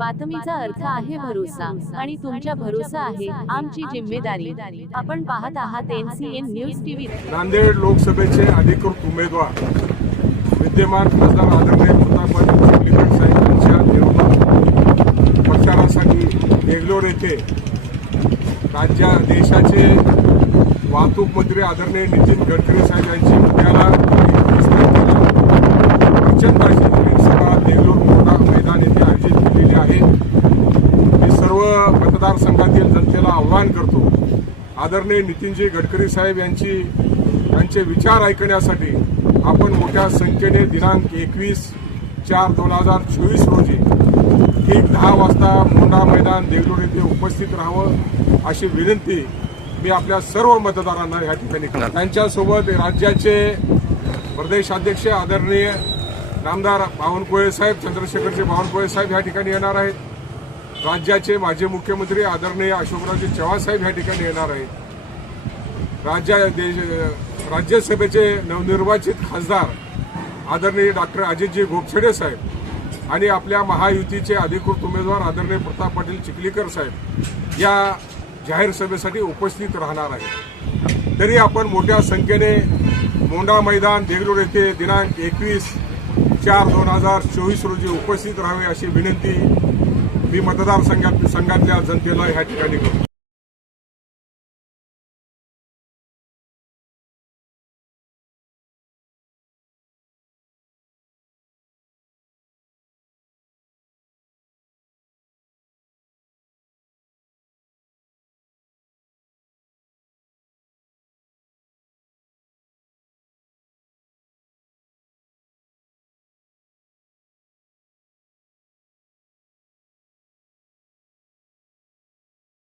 बातमीचा अर्थ आहे भरोसा आणि तुमच्या भरोसा आहे आमची जिम्मेदारी. आपण पाहत आहात एनसीएन न्यूज टीव्ही. नांदेड लोकसभेचे अधिकृत उमेदवार विद्यमान खासदार आदरणीय प्रतापराव चिखलीकर साहेब यांच्या विरोधात प्रचारासाठी बेंगलोर येथे राज्या देशाचे वाहतूक मंत्री आदरणीय नितीन गडकरी साहेब यांची उद्याला प्रचंडबाजी सभा बेंगलोर मोठा मैदान येथे आयोजित केलेली आहे मी सर्व मतदारसंघातील जनतेला आव्हान करतो. आदरणीय नितीनजी गडकरी साहेब यांची यांचे विचार ऐकण्यासाठी आपण मोठ्या संख्येने दिनांक एकवीस चार दोन हजार चोवीस रोजी ठीक दहा वाजता मोंडा मैदान देगलूर येथे उपस्थित राहावं अशी विनंती मी आपल्या सर्व मतदारांना या ठिकाणी करतो. त्यांच्यासोबत राज्याचे प्रदेशाध्यक्ष आदरणीय नामदार बावनकुळे साहेब चंद्रशेखरचे बावनकुळे साहेब या ठिकाणी येणार आहेत. राज्याचे माजी मुख्यमंत्री आदरणीय अशोकरावजी चव्हाण साहेब या ठिकाणी येणार आहेत. राज्या देश राज्यसभेचे नवनिर्वाचित खासदार आदरणीय डॉक्टर अजितजी गोपछडे साहेब आणि आपल्या महायुतीचे अधिकृत उमेदवार आदरणीय प्रताप पाटील चिखलीकर साहेब या जाहीर सभेसाठी उपस्थित राहणार आहेत. तरी आपण मोठ्या संख्येने मोंडा मैदान देगलूर येथे दिनांक एकवीस चार दोन हजार चोवीस रोजी उपस्थित राहावे अशी विनंती मी मतदारसंघात संघातल्या जनतेला ह्या ठिकाणी करतो